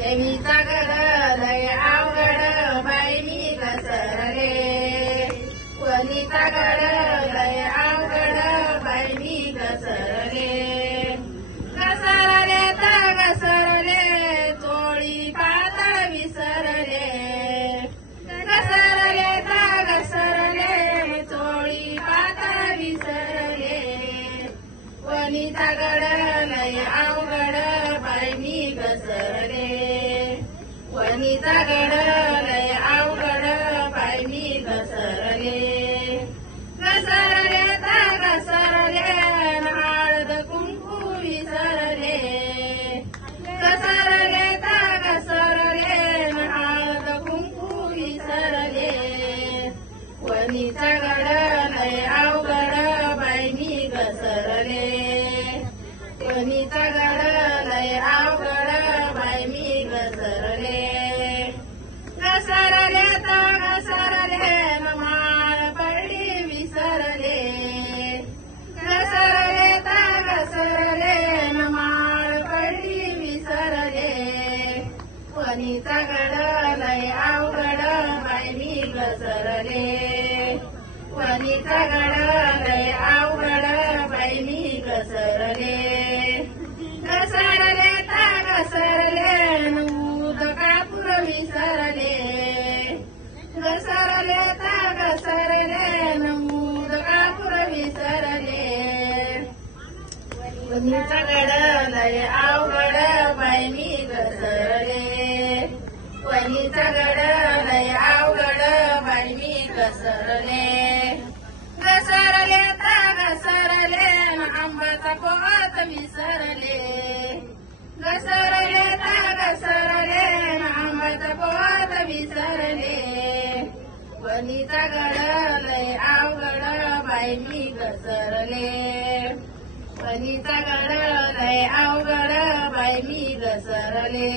देवीचा गड लय अवघड बाई मी घसरले. वनीचा गड लय अवघड बाई मी घसरले. घसरले तर घसरले चोळी पातळ विसरले. घसरले तर घसरले चोळी पातळ विसरले. वनीचा गड लय अवघड बाई मी घसरले. वनीचा गड लय अवघड बाई मी घसरले. घसरले तर घसरले हळद कुंकू विसरले. घसरले तर घसरले हळद कुंकू विसरले. वनीचा गड लय अवघड बाई मी घसरले. वनीचा गड लय अवघड बाई मी घसरले. घसरले तर घसरले माळ पडली विसरले. घसरले तर घसरले माळ पडली विसरले. वनीचा गड लय अवघड बाई मी घसरले. वनीचा गड लय अवघड बाई मी घसरले. घसरले तर घसरले नूद कापूर विसरले. घसरले तर घसरले नूद कापूर विसरले. वनीचा गड लय अवघड बाई मी घसरले. वनीचा गड लय अवघड बाई मी घसरले. घसरले तर घसरले आंब्याचा पोत विसरले. घसरले तर घसरले आंब्याचा पोत विसरले. वनीचा गड लय अवघड बाई मी घसरले. वनीचा गड लय अवघड बाई मी घसरले.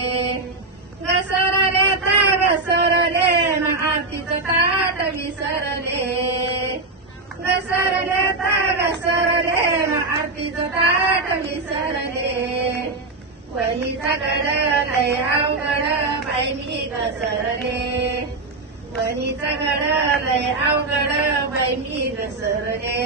घसरले तर घसरले आरतीचं ताट विसरले. घसरले तर घसरले आरतीचं ताट विसरले. वनीचा गड लय अवघड बाई मी घसरले. वनीचा गड लय अवघड बाई मी घसरले.